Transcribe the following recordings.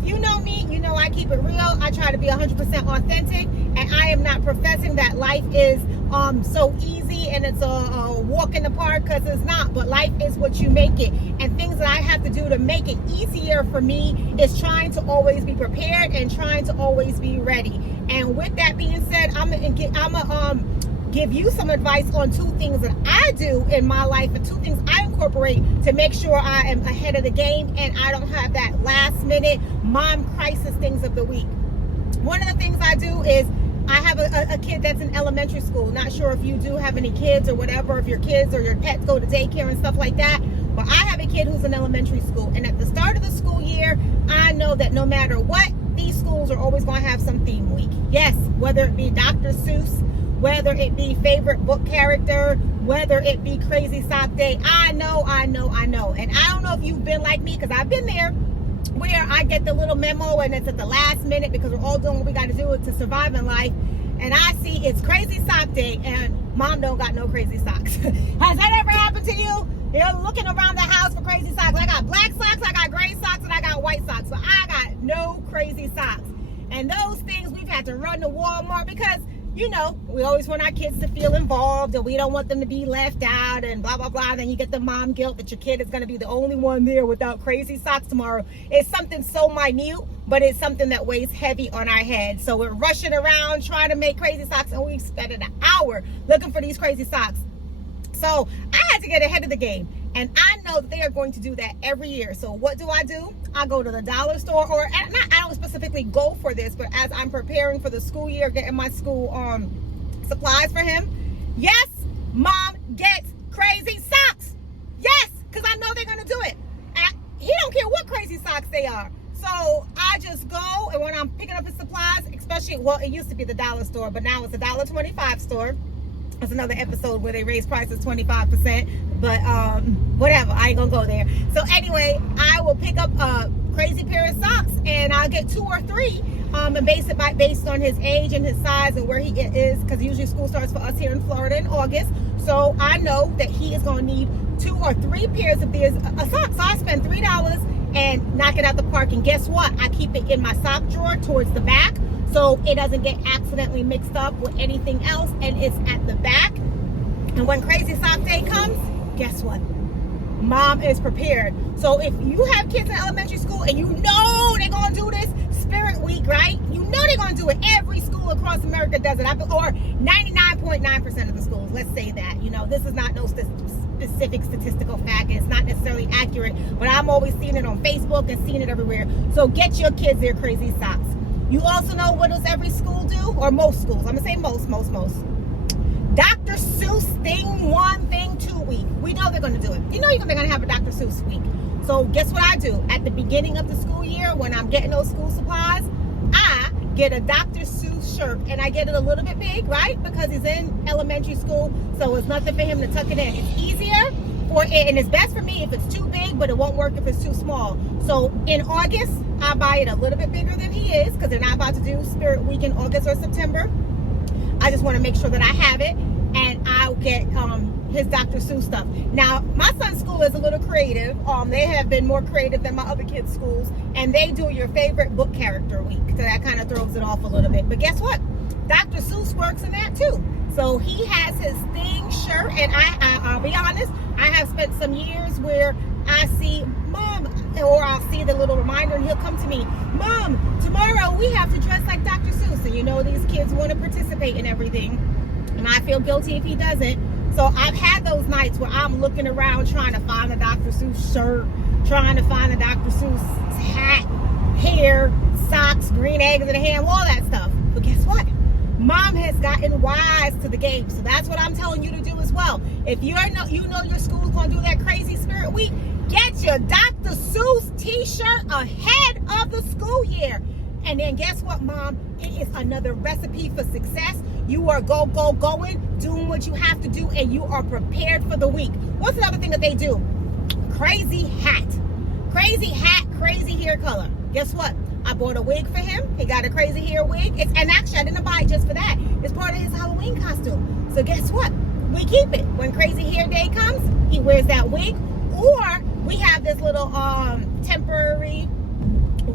if you know me, you know I keep it real. I try to be 100% authentic, and I am not professing that life is so easy and it's a walk in the park, because it's not. But life is what you make it, and things that I have to do to make it easier for me is trying to always be prepared and trying to always be ready. And with that being said, I'm gonna give you some advice on two things that I do in my life and two things I incorporate to make sure I am ahead of the game and I don't have that last minute mom crisis things of the week. One of the things I do is I have a kid that's in elementary school. Not sure if you do have any kids or whatever, if your kids or your pets go to daycare and stuff like that, but I have a kid who's in elementary school, and at the start of the school year, I know that no matter what, these schools are always going to have some theme week. Yes, whether it be Dr. Seuss, whether it be favorite book character, whether it be crazy sock day. I know. And I don't know if you've been like me, because I've been there, where I get the little memo and it's at the last minute because we're all doing what we got to do to survive in life. And I see it's crazy sock day and mom don't got no crazy socks. Has that ever happened to you? You're looking around the house for crazy socks. I got black socks, I got gray socks, and I got white socks. But I got no crazy socks. And those things we've had to run to Walmart because, you know, we always want our kids to feel involved and we don't want them to be left out and blah, blah, blah. Then you get the mom guilt that your kid is going to be the only one there without crazy socks tomorrow. It's something so minute, but it's something that weighs heavy on our head. So we're rushing around trying to make crazy socks, and we've spent an hour looking for these crazy socks. So I had to get ahead of the game, and I know that they are going to do that every year. So what do? I go to the dollar store, or I don't specifically go for this, but as I'm preparing for the school year, getting my school supplies for him, yes, mom gets crazy socks. Yes, because I know they're going to do it. And he don't care what crazy socks they are. So I just go, and when I'm picking up his supplies, especially, well, it used to be the dollar store, but now it's a $1.25 store. That's another episode where they raise prices 25%, but whatever, I ain't gonna go there. So anyway, I will pick up a crazy pair of socks, and I'll get 2 or 3, and based on his age and his size and where he is, because usually school starts for us here in Florida in August. So I know that he is gonna need 2 or 3 pairs of these socks. So I spend $3 and knock it out the park. And guess what? I keep it in my sock drawer towards the back, so it doesn't get accidentally mixed up with anything else, and it's at the back. And when crazy sock day comes, guess what? Mom is prepared. So if you have kids in elementary school and you know they're going to do this Spirit Week, right? You know they're going to do it. Every school across America does it. Or 99.9% of the schools, let's say that. You know, this is not no specific statistical fact. It's not necessarily accurate, but I'm always seeing it on Facebook and seeing it everywhere. So get your kids their crazy socks. You also know what does every school do? Or most schools. I'm going to say most. Dr. Seuss thing 1, thing 2 week. We know they're going to do it. You know they're going to have a Dr. Seuss week. So guess what I do? At the beginning of the school year, when I'm getting those school supplies, I get a Dr. Seuss shirt. And I get it a little bit big, right? Because he's in elementary school. So it's nothing for him to tuck it in. It's easier. And it's best for me if it's too big, but it won't work if it's too small. So in August, I buy it a little bit bigger than he is, because they're not about to do Spirit Week in August or September. I just want to make sure that I have it, and I'll get his Dr. Seuss stuff. Now, my son's school is a little creative. They have been more creative than my other kids' schools, and they do your favorite book character week, so that kind of throws it off a little bit. But guess what? Dr. Seuss works in that too. So he has his thing shirt, and I'll be honest, I have spent some years where I see Mom, or I'll see the little reminder, and he'll come to me, Mom, tomorrow we have to dress like Dr. Seuss. And you know these kids want to participate in everything, and I feel guilty if he doesn't. So I've had those nights where I'm looking around trying to find a Dr. Seuss shirt, trying to find a Dr. Seuss hat, hair, socks, green eggs in the ham, all that stuff. But guess what? Mom has gotten wise to the game. So that's what I'm telling you to do as well. If you know your school's going to do that crazy Spirit Week, get your Dr. Seuss t-shirt ahead of the school year. And then guess what, Mom? It is another recipe for success. You are going, doing what you have to do, and you are prepared for the week. What's another thing that they do? Crazy hat. Crazy hat, crazy hair color. Guess what? I bought a wig for him. He got a crazy hair wig. And actually, I didn't buy it just for that. It's part of his Halloween costume. So guess what? We keep it. When crazy hair day comes, he wears that wig. Or we have this little temporary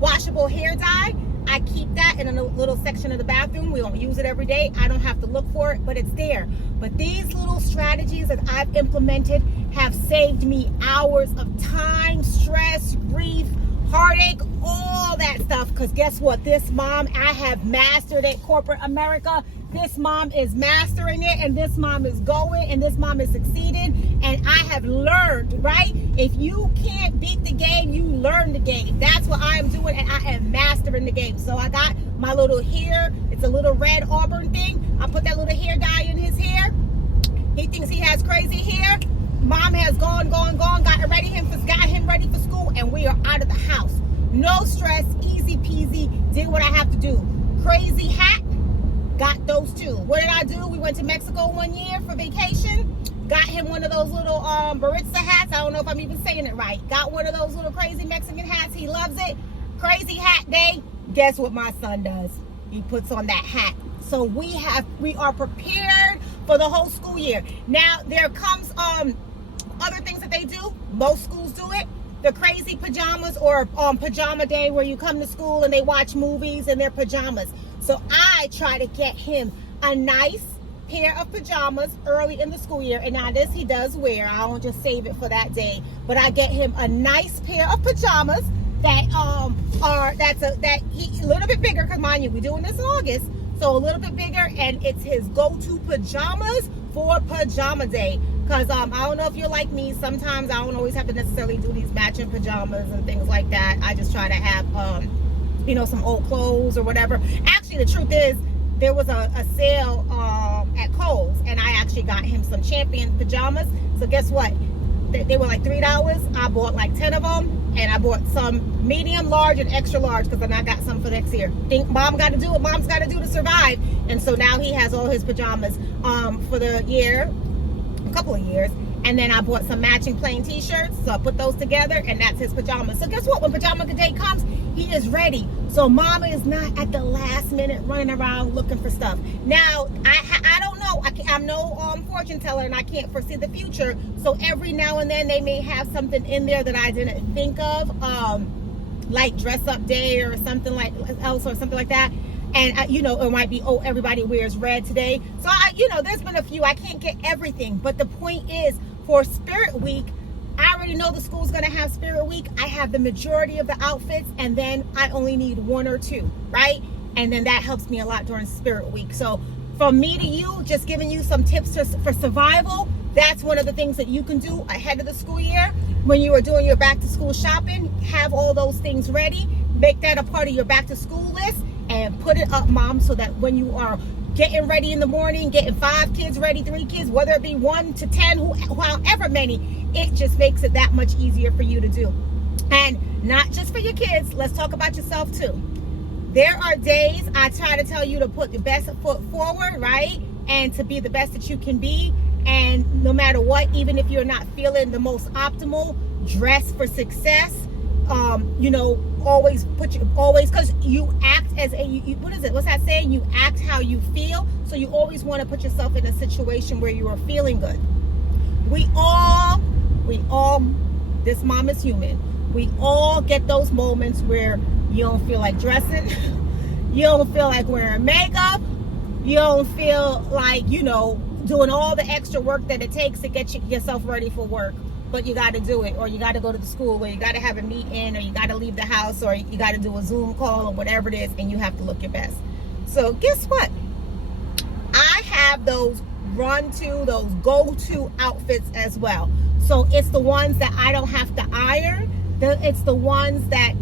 washable hair dye. I keep that in a little section of the bathroom. We don't use it every day. I don't have to look for it, but it's there. But these little strategies that I've implemented have saved me hours of time, stress, grief, heartache, all that stuff. Because guess what? This mom, I have mastered it, corporate America. This mom is mastering it, and this mom is going, and this mom is succeeding. And I have learned, right? If you can't beat the game, you learn the game. That's what I am doing, and I am mastering the game. So I got my little hair. It's a little red auburn thing. I put that little hair dye in his hair. He thinks he has crazy hair. Mom has gone, got him ready for school, and we are out of the house. No stress, easy peasy, did what I have to do. Crazy hat, got those too. What did I do? We went to Mexico one year for vacation. Got him one of those little Maritza hats. I don't know if I'm even saying it right. Got one of those little crazy Mexican hats. He loves it. Crazy hat day. Guess what my son does? He puts on that hat. So we are prepared for the whole school year. Now there comes other things that they do. Most schools do it. The crazy pajamas, or pajama day, where you come to school and they watch movies in their pajamas. So I try to get him a nice pair of pajamas early in the school year. And now this he does wear. I don't just save it for that day, but I get him a nice pair of pajamas that he a little bit bigger, because mind you, we're doing this in August, so a little bit bigger, and it's his go-to pajamas for pajama day. Because I don't know if you're like me, sometimes I don't always have to necessarily do these matching pajamas and things like that. I just try to have some old clothes or whatever. Actually, the truth is, there was a sale at Kohl's, and I actually got him some Champion pajamas. So guess what? They were like $3. I bought like 10 of them, and I bought some medium, large, and extra large, because then I got some for next year. Think mom got to do what mom's got to do to survive. And so now he has all his pajamas for the year, a couple of years. And then I bought some matching plain t-shirts, so I put those together, and that's his pajamas. So guess what? When pajama day comes, he is ready. So mama is not at the last minute running around looking for stuff. Now, I don't know. I'm no fortune teller, and I can't foresee the future. So every now and then they may have something in there that I didn't think of, like dress up day or something like else or something like that. And it might be, everybody wears red today. So there's been a few. I can't get everything, but the point is, for Spirit Week, I already know the school's going to have Spirit Week. I have the majority of the outfits, and then I only need one or two, right? And then that helps me a lot during Spirit Week. So from me to you, just giving you some tips for survival. That's one of the things that you can do ahead of the school year. When you are doing your back to school shopping, have all those things ready. Make that a part of your back to school list, and put it up, mom, so that when you are getting ready in the morning, getting 5 kids ready, 3 kids, whether it be 1 to 10, however many, it just makes it that much easier for you to do. And not just for your kids, let's talk about yourself too. There are days I try to tell you to put the best foot forward, right? And to be the best that you can be. And no matter what, even if you're not feeling the most optimal, dress for success. Always because you act as what is it? What's that saying? You act how you feel. So you always want to put yourself in a situation where you are feeling good. We all, this mom is human. We all get those moments where you don't feel like dressing. You don't feel like wearing makeup. You don't feel like, doing all the extra work that it takes to get yourself ready for work. But you got to do it, or you got to go to the school, or you got to have a meeting, or you got to leave the house, or you got to do a Zoom call, or whatever it is, and you have to look your best. So guess what? I have those those go-to outfits as well. So it's the ones that I don't have to iron. It's the ones that,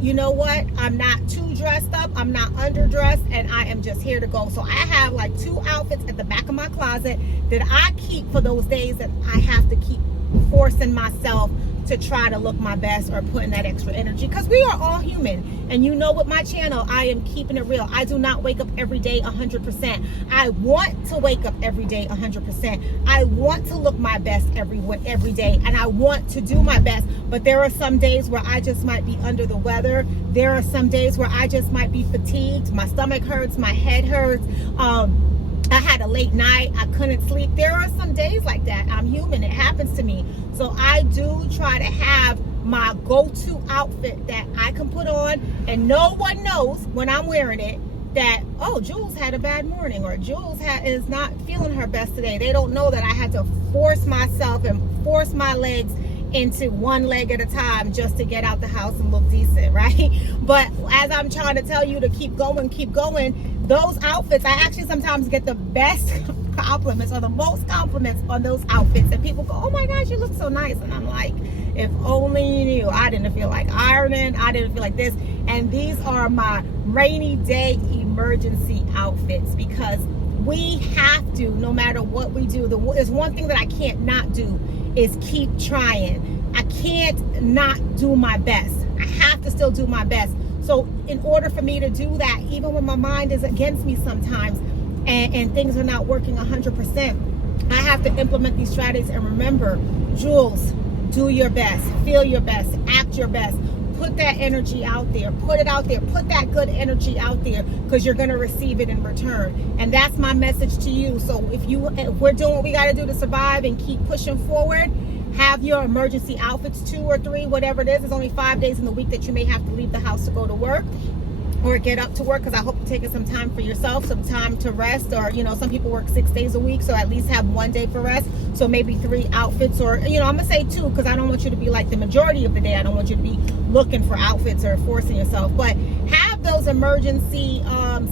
I'm not too dressed up, I'm not underdressed, and I am just here to go. So I have like 2 outfits at the back of my closet that I keep for those days that I have to keep forcing myself to try to look my best, or put in that extra energy, because we are all human. And with my channel, I am keeping it real. I do not wake up every day 100%. I want to wake up every day 100%. I want to look my best every day, and I want to do my best. But there are some days where I just might be under the weather. There are some days where I just might be fatigued. My stomach hurts, my head hurts. I had a late night. I couldn't sleep. There are some days like that. I'm human. It happens to me. So I do try to have my go-to outfit that I can put on, and no one knows when I'm wearing it that, oh, Jules had a bad morning, or Jules is not feeling her best today. They don't know that I had to force myself and force my legs into one leg at a time just to get out the house and look decent, right? But as I'm trying to tell you to keep going, those outfits, I actually sometimes get the best compliments or the most compliments on those outfits, and people go, oh my gosh, you look so nice. And I'm like, if only you knew. I didn't feel like ironing, I didn't feel like this. And these are my rainy day emergency outfits, because we have to, no matter what we do. There's one thing that I can't not do is keep trying. I can't not do my best. I have to still do my best. So in order for me to do that, even when my mind is against me sometimes and things are not working 100%, I have to implement these strategies. And remember, Jules, do your best, feel your best, act your best. Put that energy out there, put it out there, put that good energy out there, because you're going to receive it in return. And that's my message to you. So if we're doing what we got to do to survive and keep pushing forward, have your emergency outfits, 2 or 3, whatever it is. There's only 5 days in the week that you may have to leave the house to go to work or get up to work, because I hope you're taking some time for yourself, some time to rest. Or, some people work 6 days a week, so at least have 1 day for rest. So maybe 3 outfits, or, I'm going to say 2, because I don't want you to be like the majority of the day. I don't want you to be looking for outfits or forcing yourself. But have those emergency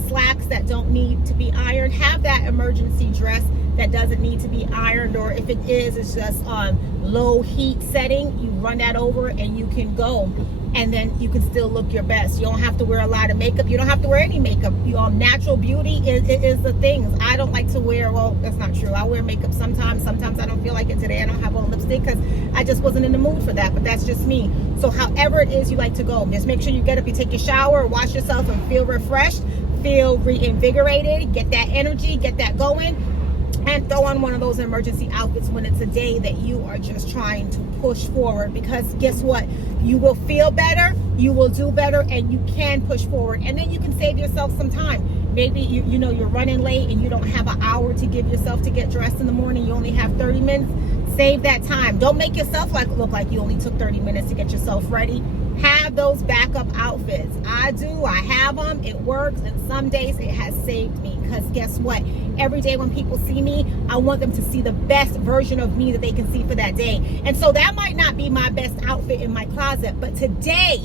slacks that don't need to be ironed. Have that emergency dress that doesn't need to be ironed, or if it is, it's just on low heat setting. You run that over and you can go. And then you can still look your best. You don't have to wear a lot of makeup. You don't have to wear any makeup. Natural beauty is the thing. I don't like to wear, well, that's not true. I wear makeup sometimes. Sometimes I don't feel like it. Today I don't have on lipstick because I just wasn't in the mood for that. But that's just me. So however it is you like to go, just make sure you get up, you take your shower, wash yourself, and feel refreshed, feel reinvigorated, get that energy, get that going. And throw on one of those emergency outfits when it's a day that you are just trying to push forward, because guess what? You will feel better, you will do better, and you can push forward. And then you can save yourself some time. Maybe you're running late and you don't have an hour to give yourself to get dressed in the morning. You only have 30 minutes. Save that time. Don't make yourself look like you only took 30 minutes to get yourself ready. Have those backup outfits. I do. I have them. It works. And some days it has saved me, because guess what? Every day when people see me, I want them to see the best version of me that they can see for that day. And so that might not be my best outfit in my closet, but today,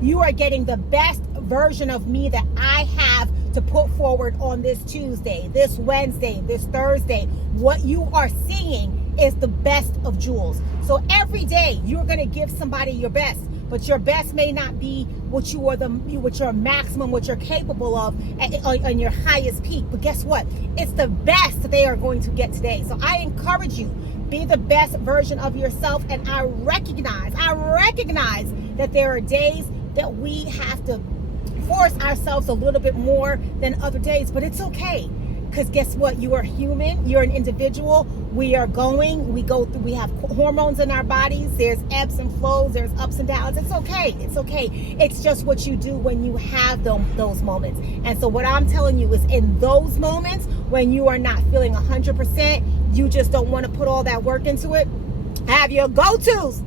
you are getting the best version of me that I have to put forward on this Tuesday, this Wednesday, this Thursday. What you are seeing is the best of Jules. So every day you're going to give somebody your best, but your best may not be what your maximum, what you're capable of on your highest peak. But guess what? It's the best that they are going to get today. So I encourage you, be the best version of yourself. And I recognize that there are days that we have to force ourselves a little bit more than other days, but it's okay. Because guess what? You are human. You're an individual. We go through, we have hormones in our bodies. There's ebbs and flows. There's ups and downs. It's okay. It's just what you do when you have those moments. And so what I'm telling you is, in those moments when you are not feeling 100%, you just don't want to put all that work into it, have your go-tos.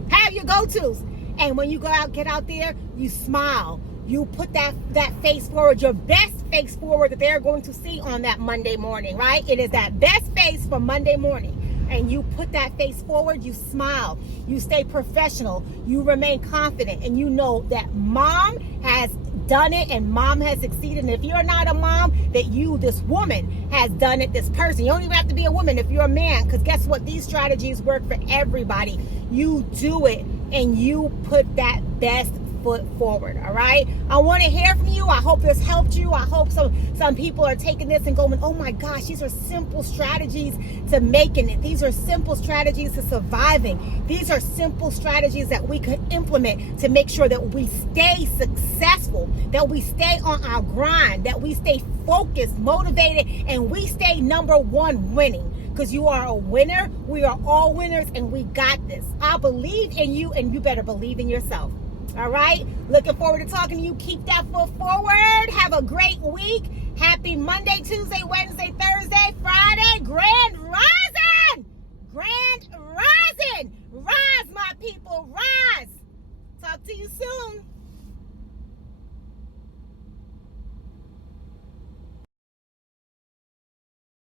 And when you get out there, you smile. You put that face forward, your best face forward that they're going to see on that Monday morning, right? It is that best face for Monday morning. And you put that face forward, you smile, you stay professional, you remain confident, and you know that mom has done it and mom has succeeded. And if you're not a mom, that this woman has done it, this person. You don't even have to be a woman if you're a man, because guess what? These strategies work for everybody. You do it and you put that best foot forward. All right, I want to hear from you. I hope this helped you. I hope some people are taking this and going, oh my gosh, these are simple strategies to making it. These are simple strategies to surviving. These are simple strategies that we could implement to make sure that we stay successful, that we stay on our grind, that we stay focused, motivated, and we stay number one winning. Because you are a winner. We are all winners, and we got this. I believe in you, and you better believe in yourself. All right, looking forward to talking to you. Keep that foot forward. Have a great week. Happy Monday, Tuesday, Wednesday,